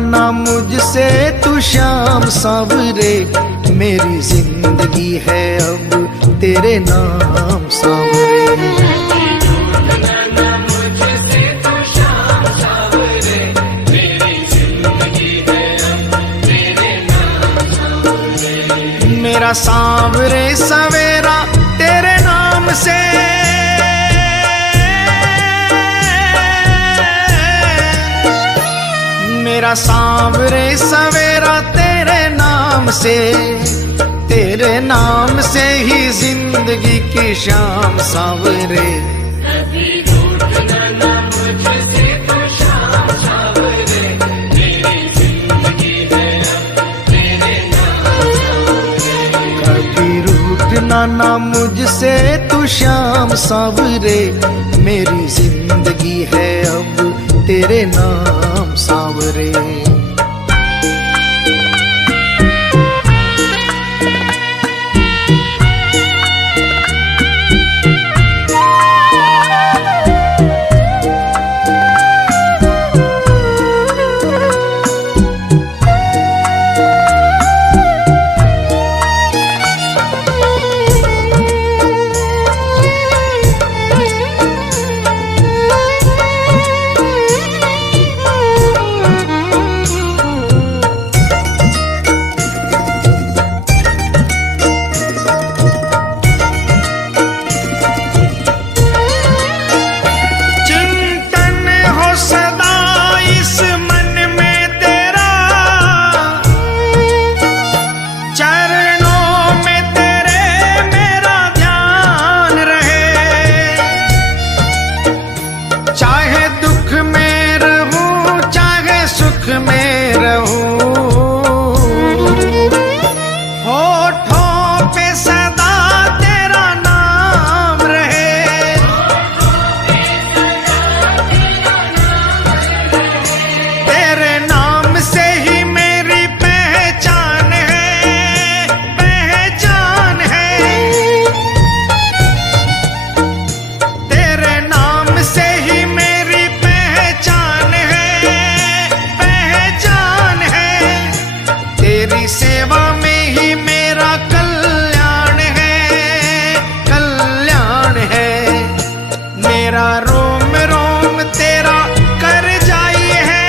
ना मुझसे तू श्याम सावरे, मेरी जिंदगी है अब तेरे नाम सावरे। मेरा सांवरे सवेरा तेरे नाम से, मेरा सांवरे सवेरा तेरे नाम से, तेरे नाम से ही जिंदगी की शाम सावरे। ना मुझसे तू श्याम सावरे, मेरी जिंदगी है अब तेरे नाम सावरे। सेवा में ही मेरा कल्याण है, कल्याण है। मेरा रोम रोम तेरा कर जाई है,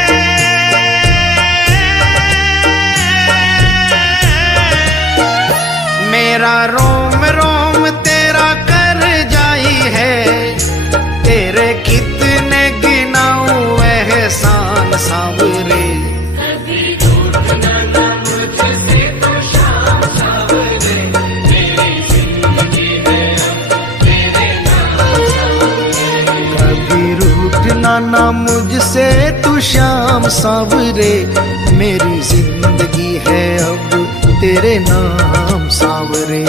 मेरा रोम रोम तेरा कर जाई है। तेरे कितने गिनाऊं एहसान सावरे, ना मुझसे तू श्याम सावरे, मेरी जिंदगी है अब तेरे नाम सावरे।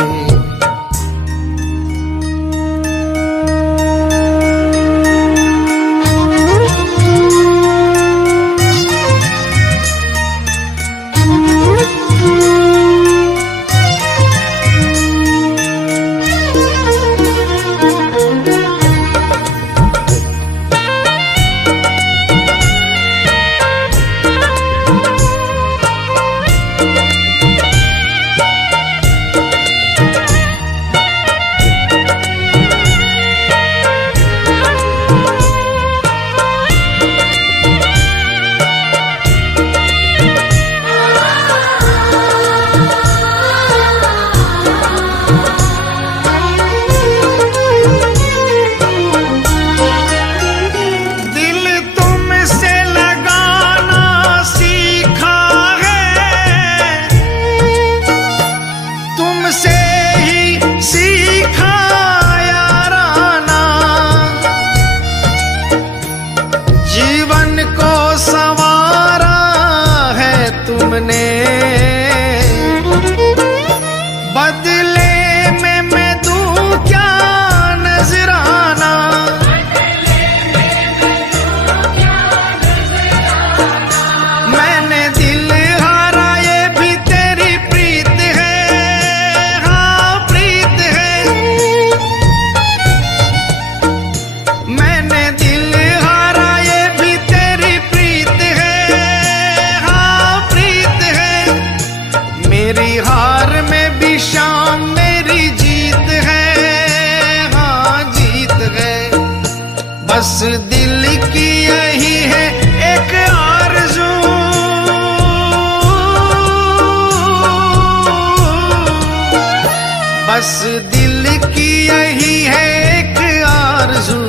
दिल की यही है एक आरज़ू,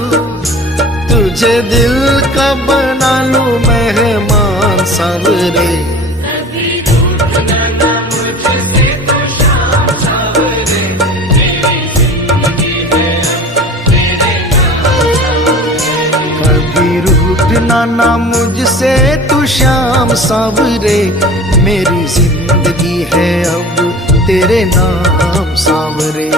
तुझे दिल का बना लूं मेहमान सावरे। ना मुझसे तू श्याम सावरे, मेरी जिंदगी है अब तेरे नाम सावरे।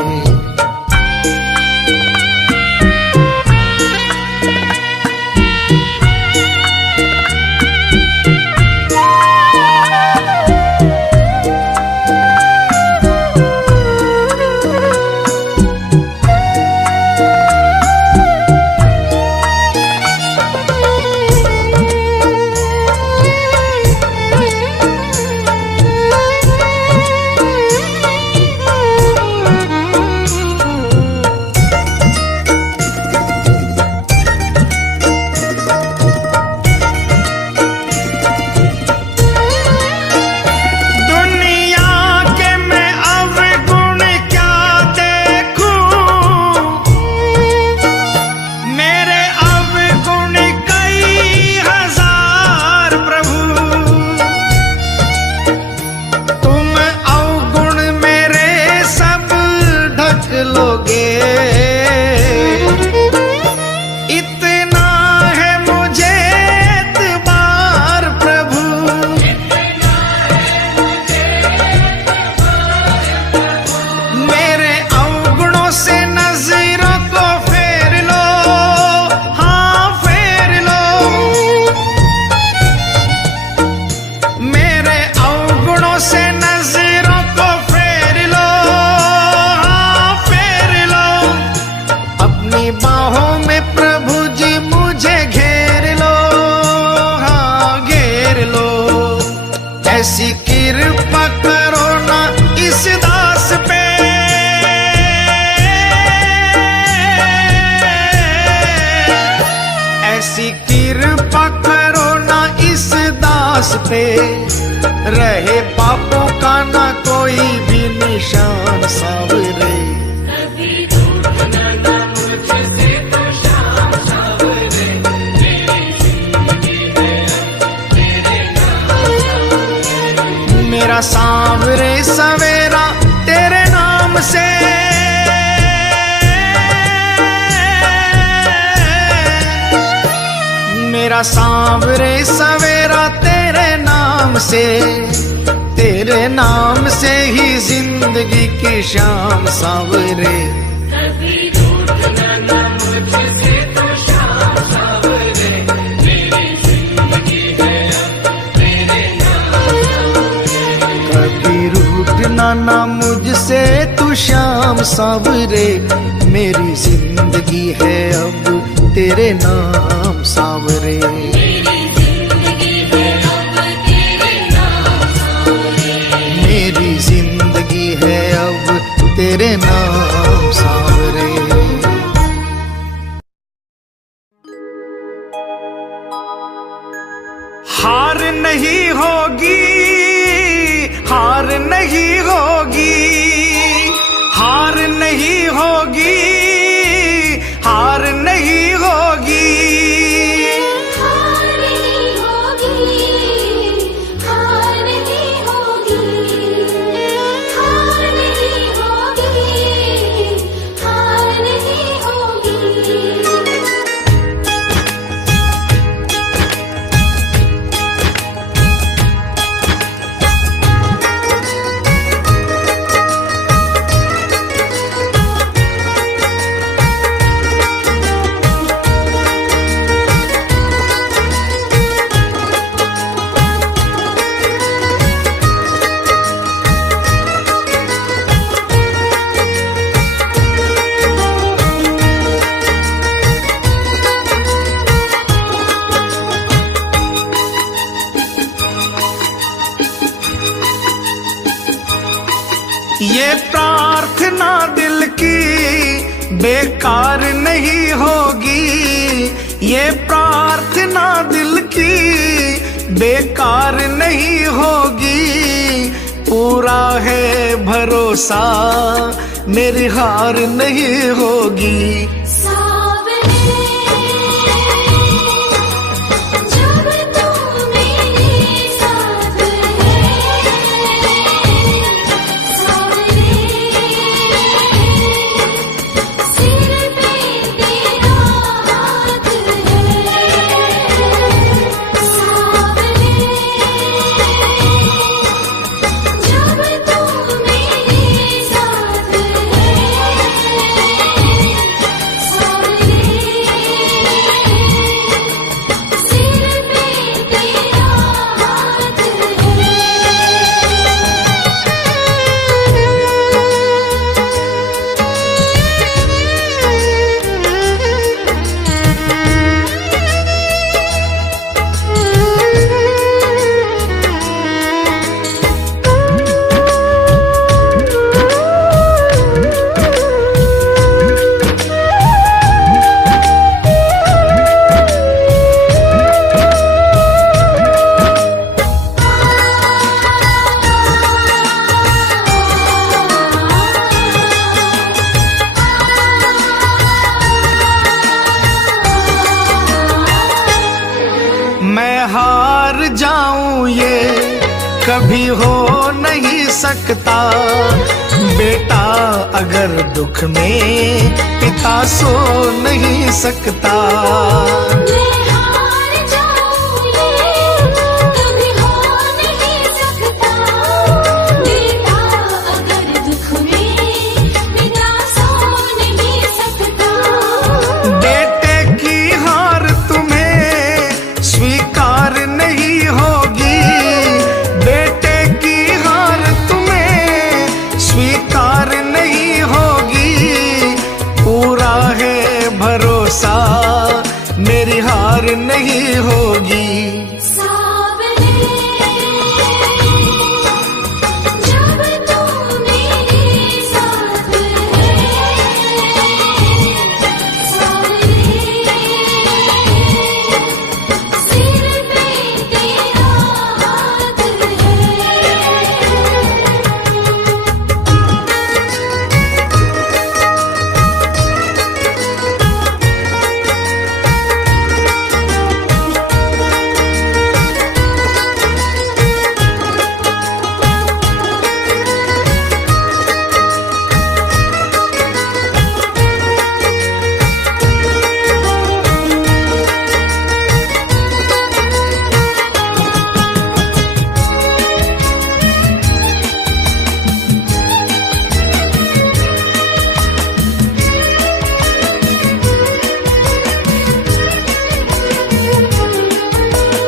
बाहों में प्रभु जी मुझे घेर लो, हाँ घेर लो। ऐसी कृपा करो ना इस दास पे, ऐसी कृपा करो ना इस दास पे, रहे पापों का ना कोई भी निशान सावरे। मेरा सांवरे सवेरा तेरे नाम से, मेरा सांवरे सवेरा तेरे नाम से, तेरे नाम से ही जिंदगी की शाम सांवरे। ना मुझसे तू श्याम सावरे, मेरी जिंदगी है अब तेरे नाम सावरे। मेरी जिंदगी है अब तेरे नाम सावरे। हार नहीं होगी, हार नहीं होगी, हार नहीं होगी, हार नहीं होगी, हार नहीं होगी, हार नहीं होगी, हार नहीं होगी, हार नहीं होगी। ये प्रार्थना दिल की बेकार नहीं होगी, ये प्रार्थना दिल की बेकार नहीं होगी। पूरा है भरोसा मेरी हार नहीं होगी। सावरे जब तू मेरे साथ है, सावरे सिर पे तेरा हाथ है, सावरे जब तू मेरे साथ है, सावरे सिर पे तेरा हाथ है। मैं हार जाऊं ये कभी हो नहीं सकता। बेटा अगर दुख में पिता सो नहीं सकता। मैं हार जाऊं ये कभी हो नहीं सकता। बेटा अगर दुख में पिता सो नहीं सकता। बेटे की हार तुम्हें स्वीकार नहीं होगी। बेटे की हार तुम्हें स्वीकार नहीं होगी। पूरा है भरोसा मेरी हार नहीं होगी। सावरे जब तू मेरे साथ है, सावरे सिर पे तेरा हाथ है।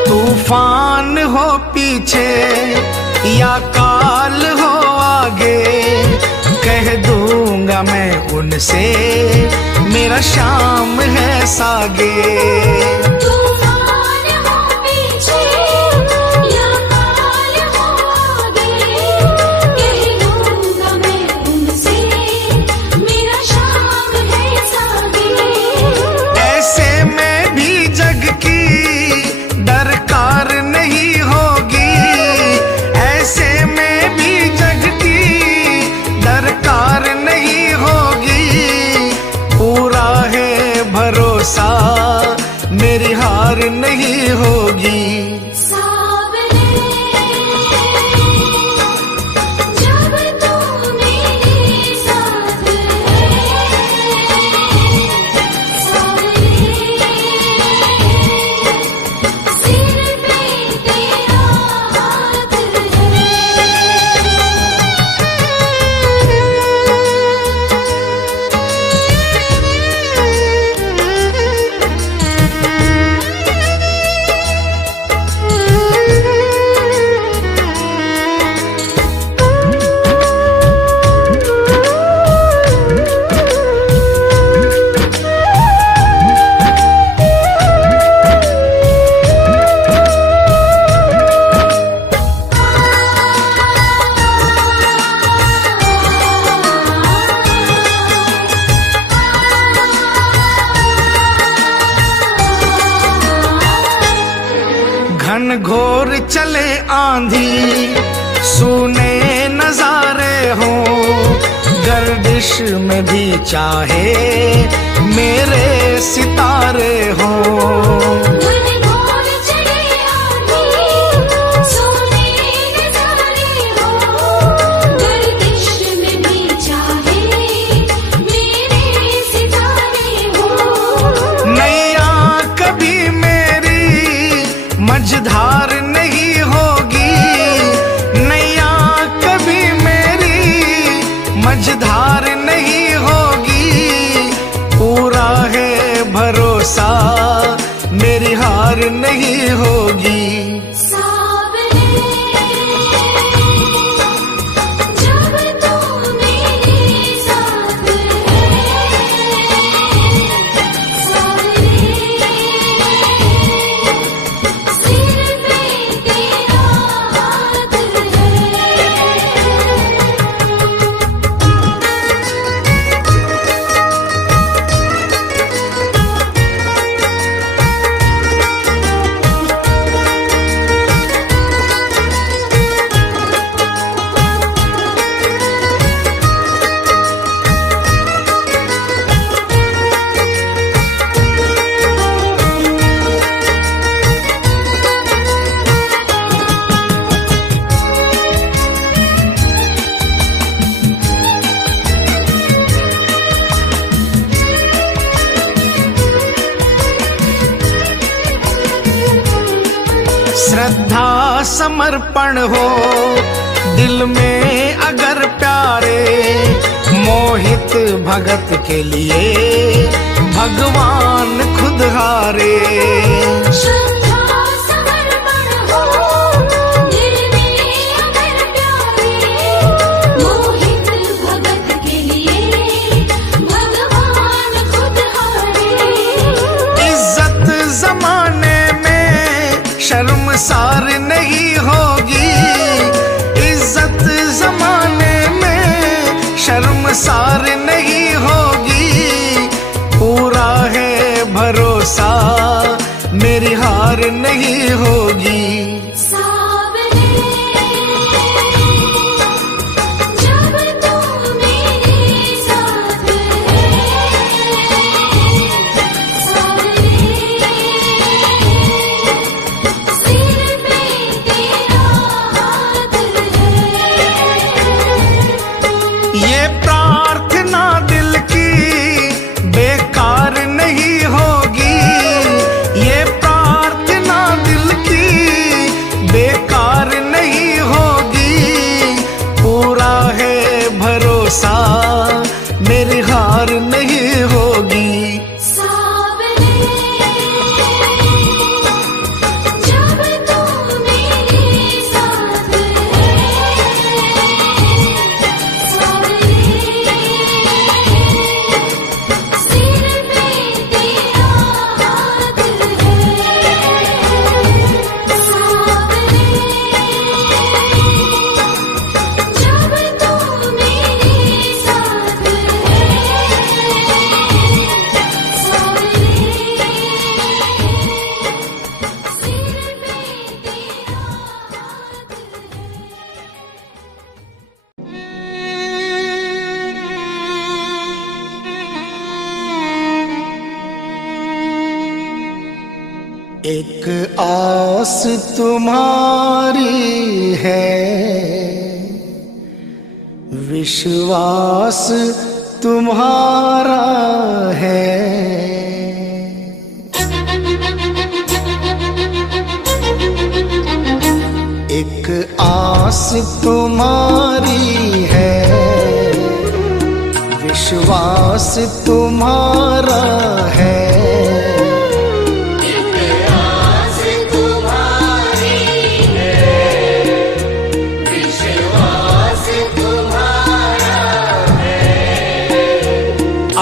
तूफान हो पीछे या काल हो आगे, कह दूंगा मैं उनसे मेरा शाम है सागे। तूफान हो पीछे या काल हो आगे, कह दूंगा मैं उनसे मेरा शाम है सागे। ऐसे में भी जग की दरकार नहीं होगी। ऐसे में भी जग की दरकार नहीं होगी। पूरा है भरोसा मेरी हार नहीं होगी। सावरे जब तू मेरे साथ है, सावरे सिर पे तेरा हाथ है। घन घोर चले आंधी, सूने नजारे हो, गर्दिश में भी चाहे मेरे सितारे हो। मझधार नहीं होगी नैया कभी मेरी, मझधार नहीं होगी। पूरा है भरोसा मेरी हार नहीं होगी। श्रद्धा समर्पण हो दिल में अगर प्यारे, मोहित भगत के लिए भगवान खुद हारे। श्रद्धा समर्पण हो दिल में अगर प्यारे, मोहित भगत के लिए भगवान खुद हारे। इज्जत जमाने में शर्मसार नहीं होगी, इज्जत जमाने में शर्मसार नहीं होगी। पूरा है भरोसा मेरी हार नहीं होगी। जब तू मेरे साथ है, ये प्रार्थना दिल की बेकार नहीं होगी, ये प्रार्थना दिल की बेकार नहीं होगी। पूरा है भरोसा मेरी हार नहीं होगी। जब तू मेरे साथ है, सिर पे तेरा हाथ है, सावरे। जब तू मेरे साथ है, सावरे। सिर पे तेरा हाथ है। एक आस तुम्हारी है, विश्वास तुम्हारा है। एक आस तुम्हारी है, विश्वास तुम्हारा है।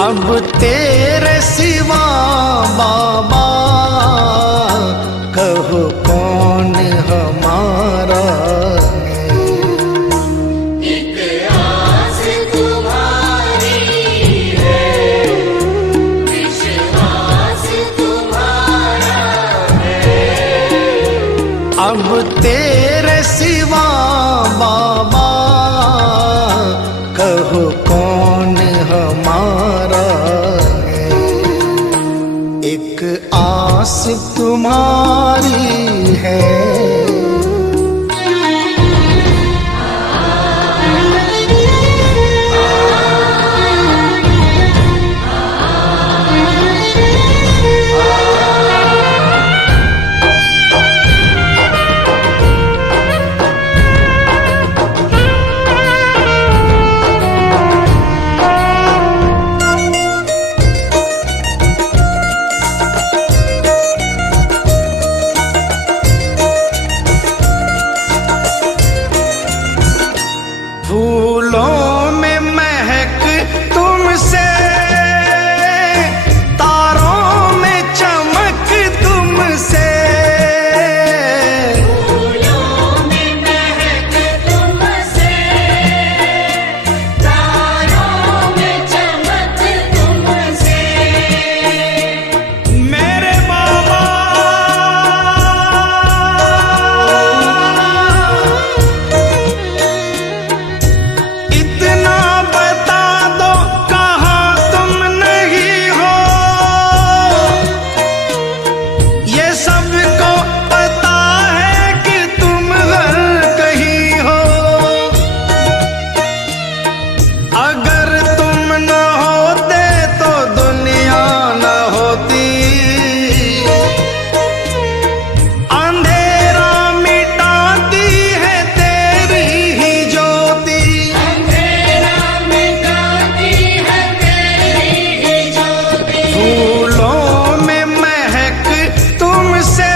अब तेरे सिवा बाबा कहो कौन हमारा है। एक आस तुम्हारी है, विश्वास तुम्हारा है। अब तेरे सिवा बाबा कहो कहो कौन हमारा है। एक आस तुम्हारी है, फूलों में महक तुमसे, तारों में चमक तुमसे, फूलों में महक तुमसे, तारों में चमक तुमसे, मेरे बाबा इतना बता दो कहाँ तुम नहीं हो, ये सबको पता है कि तुम हर कहीं हो। अगर तुम न होते तो दुनिया न होती, अंधेरा मिटाती है तेरी ही ज्योति। अंधेरा मिटाती है तेरी ही ज्योति, फूलों में महक तुमसे,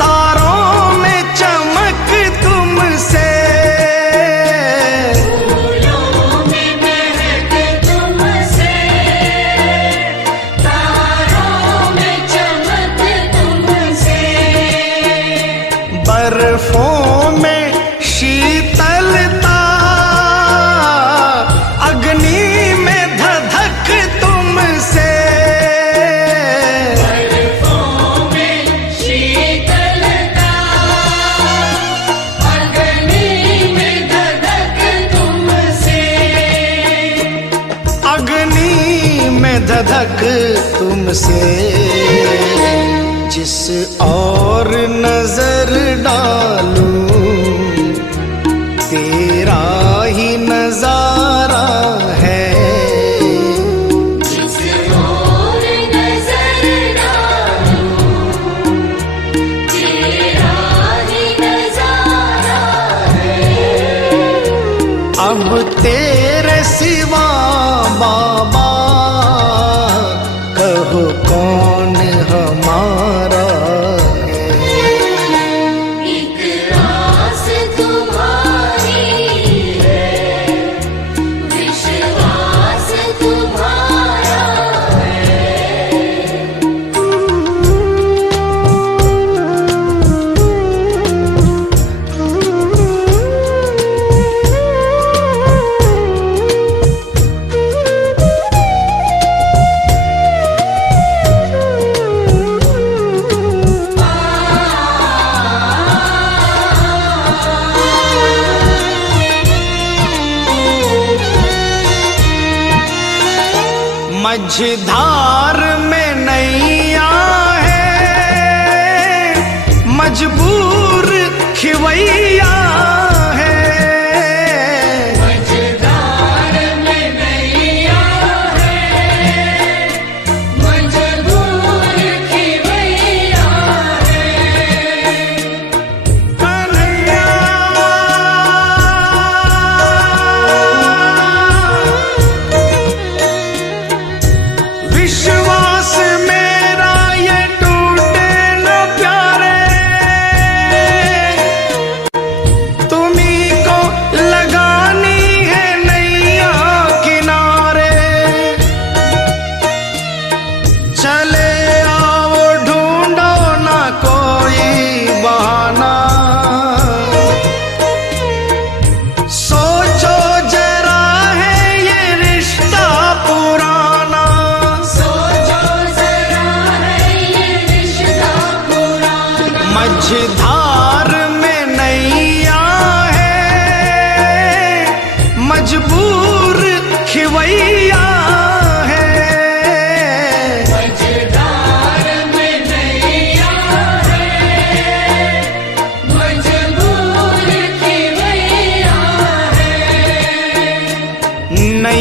तारों में चमक तुमसे, फूलों में महक तुमसे, तारों में चमक तुमसे, बर्फों में शीतलता, अग्नि में धधक तुमसे, बर्फों में शीतलता, अग्नि में धधक तुमसे, अग्नि में धधक तुमसे। जिस और नजर डालूं तेरा ही नजारा है। जिस ओर नजर डालूं तेरा ही नजारा है। अब तेरे सिवा बाबा कहो कौन हमारा है। एक आस तुम्हारी है, विश्वास तुम्हारा है। मझधार में नैया है, मजबूर खिवैया है। मझधार में नैया है, मजबूर खिवैया है। कन्हैया विश्वास मेरा ये टूटे न प्यारे,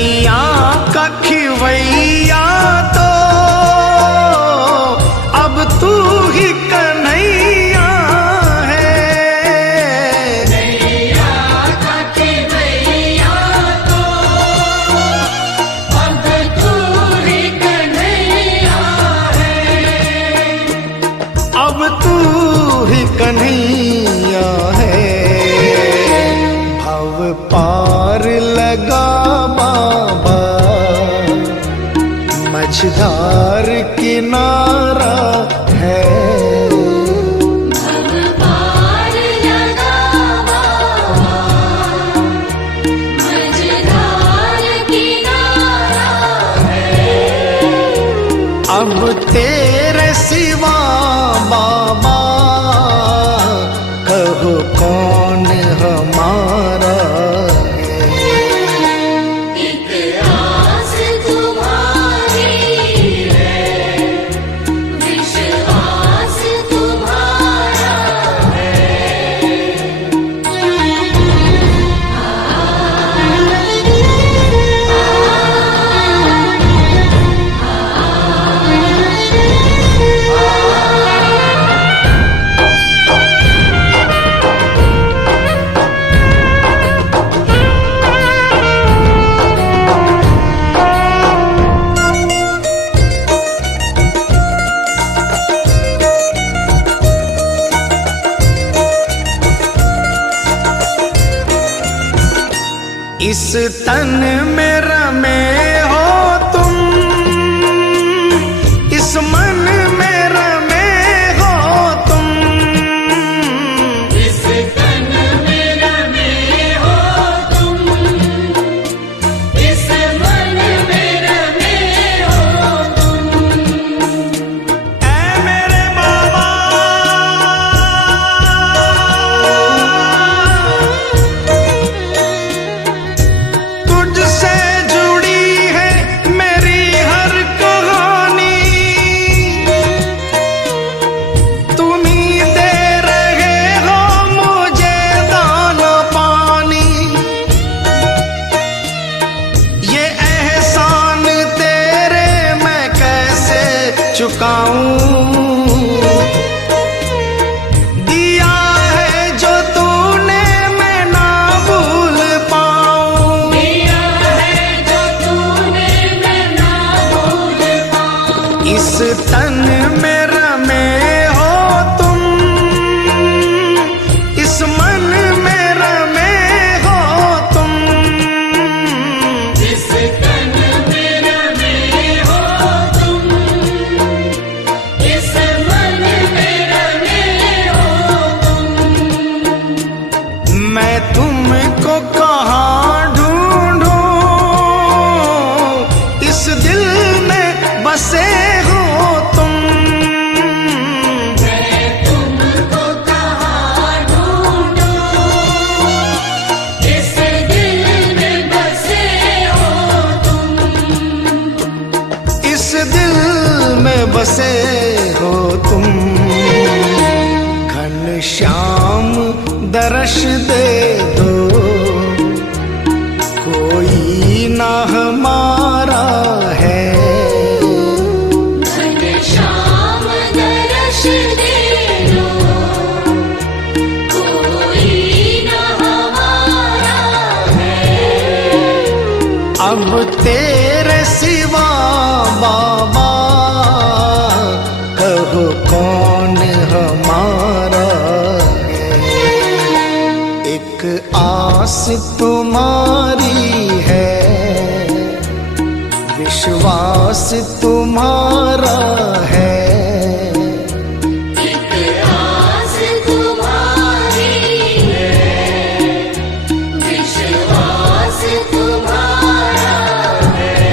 नैया का खिवैया तो अब तू ही कन्हैया है। नैया का खिवैया तो अब तू ही कन्हैया है। अब तू ही कन्हैया है। भव पार लगा बाबा मझधार किनारा है। भव पार लगा बाबा मझधार किनारा है। अब तेरे सिवा बाबा कहो कौन हमारा है। एक आस तुम्हारी है, विश्वास तुम्हारा है। इस तन में रमे हो तुम, इस मन में रमे हो तुम। इस तन में रमे हो तुम, इस मन में रमे हो तुम। ऐ मेरे बाबा तुझसे जुड़ी है मेरी हर कहानी। तुम ही दे रहे हो मुझे दाना पानी। ये एहसान तेरे मैं कैसे चुकाऊं। दिया है जो तूने मैं ना भूल पाऊं। दिया है जो तूने मैं ना भूल पाऊं। इस तन में रमे हो तुम, इस मन में रमे हो तुम। इस तन में रमे हो तुम, इस मन में रमे हो तुम। मैं तुमको कहाँ ढूंढूं, इस दिल में बसे हो तुम। मैं तुमको कहाँ ढूंढूं, इस दिल में बसे हो तुम। इस दिल में बसे हो तुम। घनश्याम दर्श दे दो, कोई ना हमारा है। घनश्याम दर्श दे दो, कोई न हमारा है। अब तेरे सिवा बाबा कहो कौन हमारा है। एक आस तुम्हारी है, विश्वास तुम्हारा है। एक आस तुम्हारी है, विश्वास तुम्हारा है।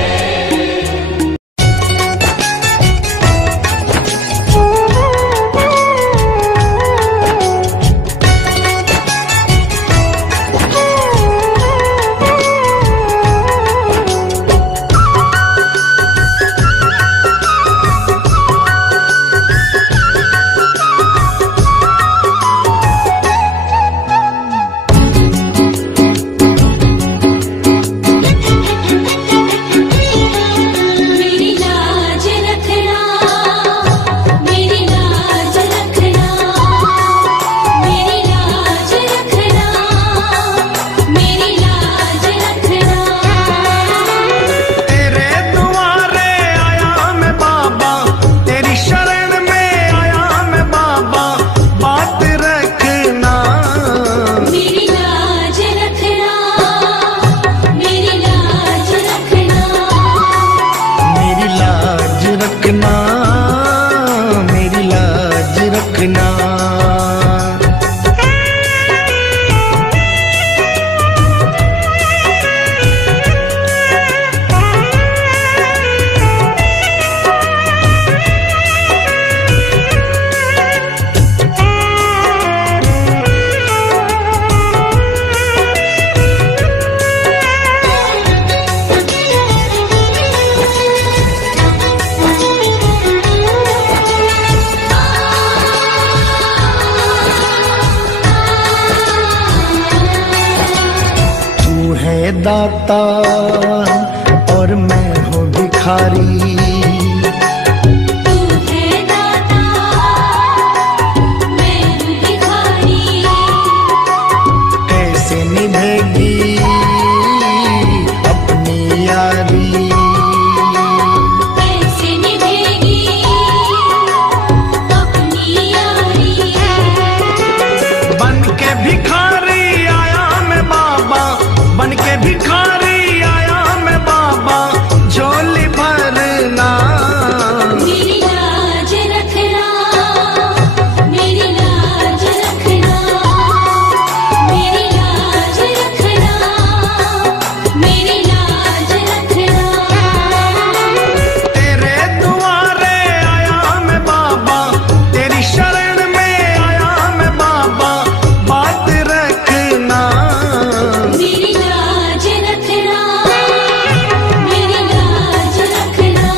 दाता और मैं हूँ भिखारी। तू है दाता, मैं हूँ भिखारी। कैसे निभेगी अपनी यारी, कैसे निभेगी अपनी यारी। बन के भिखारी आया मैं बाबा, बन के भिखारी आया मैं बाबा, झोली भरना मेरी लाज रखना, मेरी लाज रखना, मेरी लाज रखना, मेरी लाज रखना। तेरे दुआरे आया मैं बाबा, तेरी शरण में आया मैं बाबा, बात रखना मेरी लाज रखना, मेरी लाज रखना।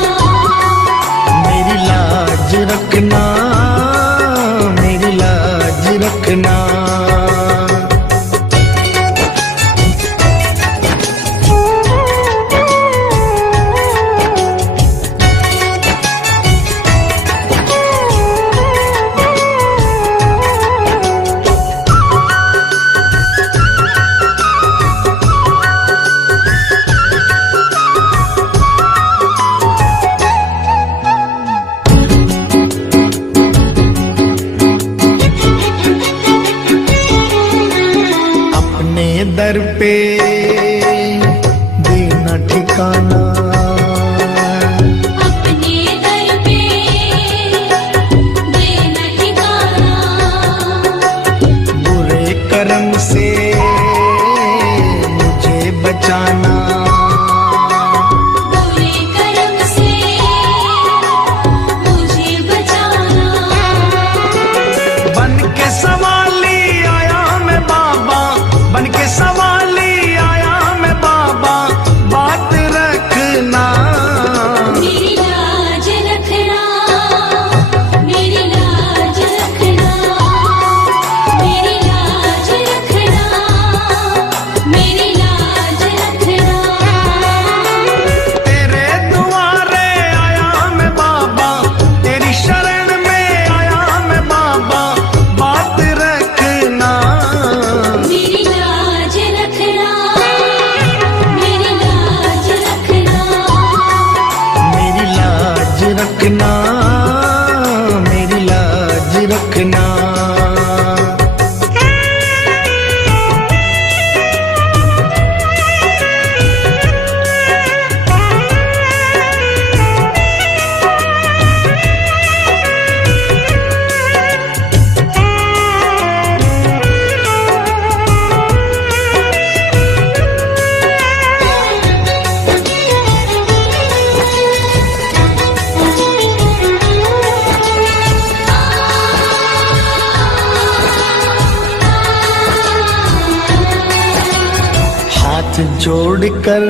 मेरी लाज रखना, मेरी लाज रखना। अपने दर पे देना ठिकाना, अपने दर पे देना ठिकाना। बुरे कर्म से मुझे बचाना, बुरे कर्म से मुझे बचाना। बन के सवाली आया मैं बाबा, बन के सवाली आया मैं बाबा, बात रखना मेरी लाज रखना, मेरी लाज रखना, मेरी लाज रखना, मेरी लाज रखना। तेरे दुआरे आया मैं बाबा, तेरी शरण में आया मैं बाबा, बात रखना मेरी लाज रखना, मेरी लाज रखना। मेरी लाज रखना, मेरी लाज रखना। हाथ जोड़कर